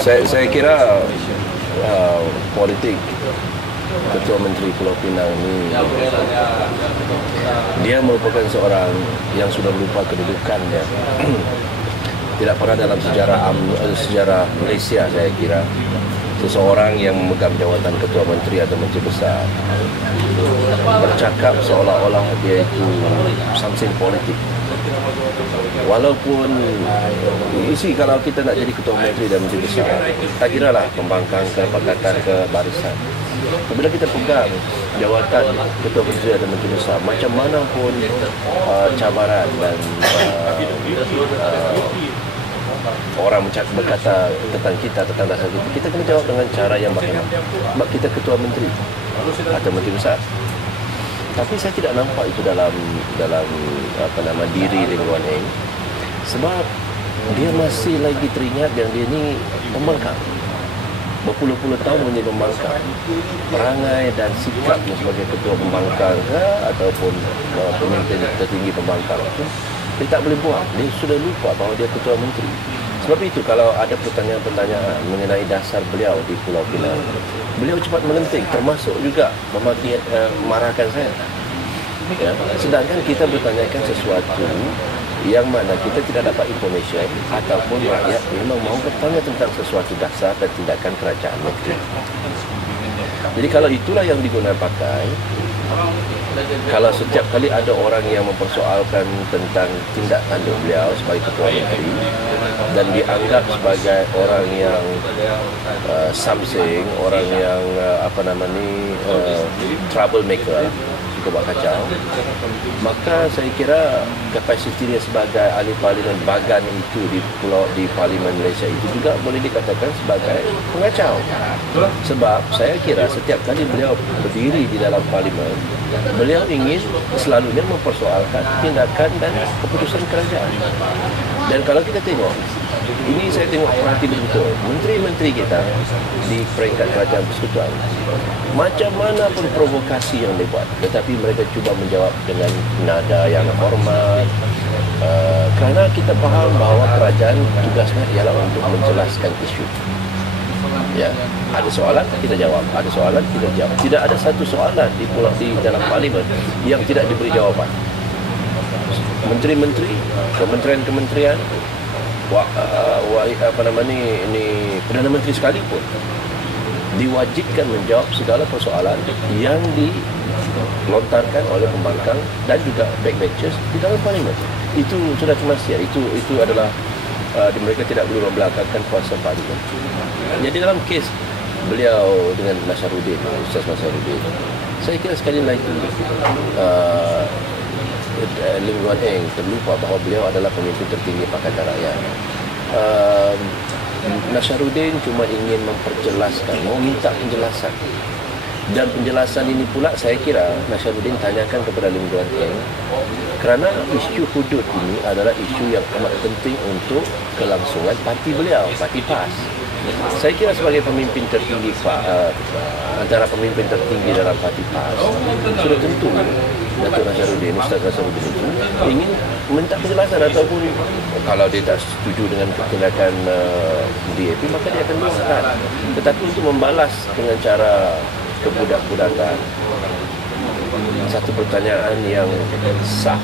Saya kira politik Ketua Menteri Pulau Pinang ini dia merupakan seorang yang sudah lupa kedudukannya. Tidak pernah dalam sejarah Malaysia saya kira seseorang yang memegang jawatan Ketua Menteri atau Menteri Besar bercakap seolah-olah dia itu something politik. Walaupun isi kalau kita nak jadi Ketua Menteri dan Menteri Besar, tak kira lah pembangkang ke pakatan ke barisan. Bila kita pegang jawatan Ketua Menteri dan Menteri Besar, macam mana pun cabaran dan orang berkata tentang kita, tentang dasar kita kena jawab dengan cara yang bagaimana. Sebab kita Ketua Menteri atau Menteri Besar. Tapi saya tidak nampak itu dalam diri Lim Guan Eng, sebab dia masih lagi teringat yang dia ni pembangkang. Berpuluh-puluh tahun menjadi pembangkang. Perangai dan sikapnya sebagai ketua pembangkang ataupun pemimpin tertinggi pembangkang itu dia tak boleh buat. Dia sudah lupa bahawa dia Ketua Menteri. Sebab itu kalau ada pertanyaan-pertanyaan mengenai dasar beliau di Pulau Pinang, beliau cepat melenting, termasuk juga marahkan saya. Ya, sedangkan kita bertanyakan sesuatu yang mana kita tidak dapat informasi ataupun rakyat memang mahu bertanya tentang sesuatu dasar dan tindakan kerajaan negeri. Jadi kalau itulah yang digunakan pakai, kalau setiap kali ada orang yang mempersoalkan tentang tindak tanduk beliau sebagai Ketua Menteri dan dianggap sebagai orang yang something, orang yang troublemaker, suka buat kacau, maka saya kira kapasiti dia sebagai ahli parlimen bagan itu di Parlimen Malaysia itu juga boleh dikatakan sebagai pengacau. Sebab saya kira setiap kali beliau berdiri di dalam parlimen, beliau ingin selalunya mempersoalkan tindakan dan keputusan kerajaan. Dan kalau kita tengok, ini saya tengok perhati betul, menteri-menteri kita di peringkat kerajaan persekutuan, macam mana pun provokasi yang dibuat, tetapi mereka cuba menjawab dengan nada yang hormat, kerana kita faham bahawa kerajaan tugasnya ialah untuk menjelaskan isu. Ya, ada soalan kita jawab, ada soalan kita jawab. Tidak ada satu soalan di dalam parlimen yang tidak diberi jawapan. Menteri-menteri, kementerian-kementerian, Perdana Menteri sekalipun diwajibkan menjawab segala persoalan yang dilontarkan oleh pembangkang dan juga backbenchers di dalam parlimen. Itu sudah semestinya. Itu adalah mereka tidak boleh membelakangkan kuasa parlimen. Jadi dalam kes beliau dengan Nasruddin, Ustaz Nasruddin, saya kira sekali lagi Lim Guan Eng terlupa bahawa beliau adalah pemimpin tertinggi Pakatan Rakyat. Nasruddin cuma ingin memperjelaskan, mau minta penjelasan. Dan penjelasan ini pula saya kira Nasruddin tanyakan kepada Lim Guan Eng kerana isu hudud ini adalah isu yang amat penting untuk kelangsungan parti beliau, parti PAS. Saya kira sebagai pemimpin tertinggi antara pemimpin tertinggi dalam parti PAS, sudah tentu Datuk Nasruddin, Ustaz Nasruddin itu ingin minta penjelasan ataupun kalau dia tak setuju dengan tindakan DAP maka dia akan buatkan. Tetapi untuk membalas dengan cara kebudak-budakan satu pertanyaan yang sah,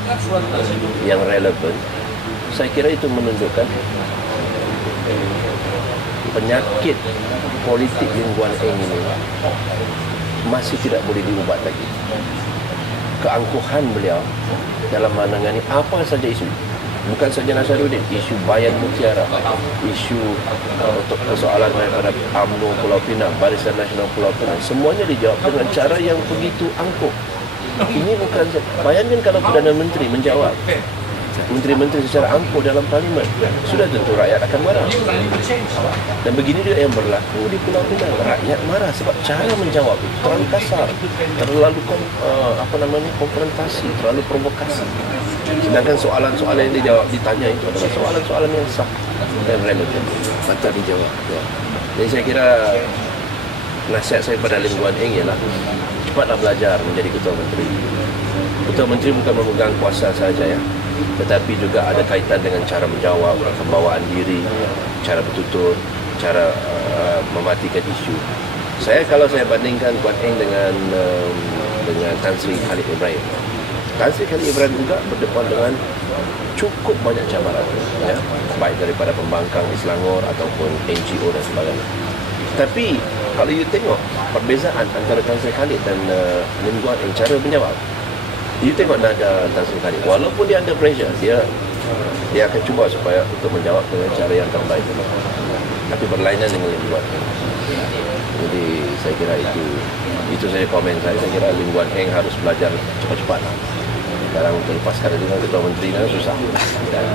yang relevan, saya kira itu menunjukkan penyakit politik Lim Guan Eng ini masih tidak boleh diubat lagi. Keangkuhan beliau dalam menangani apa saja isu, bukan saja Nasruddin, isu Bayan Mutiara, isu untuk persoalan daripada UMNO Pulau Pinang, Barisan Nasional Pulau Pinang, semuanya dijawab dengan cara yang begitu angkuh. Ini bukan, bayangkan kalau Perdana Menteri menjawab menteri-menteri secara angkuh dalam parlimen, sudah tentu rakyat akan marah. Dan begini dia yang berlaku di Pulau Pinang. Rakyat marah sebab cara menjawab itu terlalu kasar, terlalu konfrontasi, terlalu provokasi. Sedangkan soalan-soalan yang ditanya itu adalah soalan-soalan yang sah dan relevan, patut dijawab. Ya. Jadi saya kira nasihat saya pada Lim Guan Eng ialah cepatlah belajar menjadi Ketua Menteri. Ketua Menteri bukan memegang kuasa saja, ya, tetapi juga ada kaitan dengan cara menjawab, pembawaan diri, cara bertutur, cara mematikan isu. Kalau saya bandingkan Guan Eng dengan Tan Sri Khalid Ibrahim. Tan Sri Khalid Ibrahim juga berdepan dengan cukup banyak cabaran, ya, baik daripada pembangkang di Selangor ataupun NGO dan sebagainya. Tapi kalau you tengok perbezaan antara Tan Sri Khalid dan Lim Guan Eng cara menjawab, you tengok nada Tan Sri Khalid, walaupun dia under pressure, dia akan cuba supaya untuk menjawab dengan cara yang terbaik, tapi berlainan dengan Lim Guan Eng. Jadi saya kira itu saja komen saya. Saya kira Lim Guan Eng harus belajar cepat-cepat. Sekarang untuk lepaskan dengan Ketua Menteri susah. Dan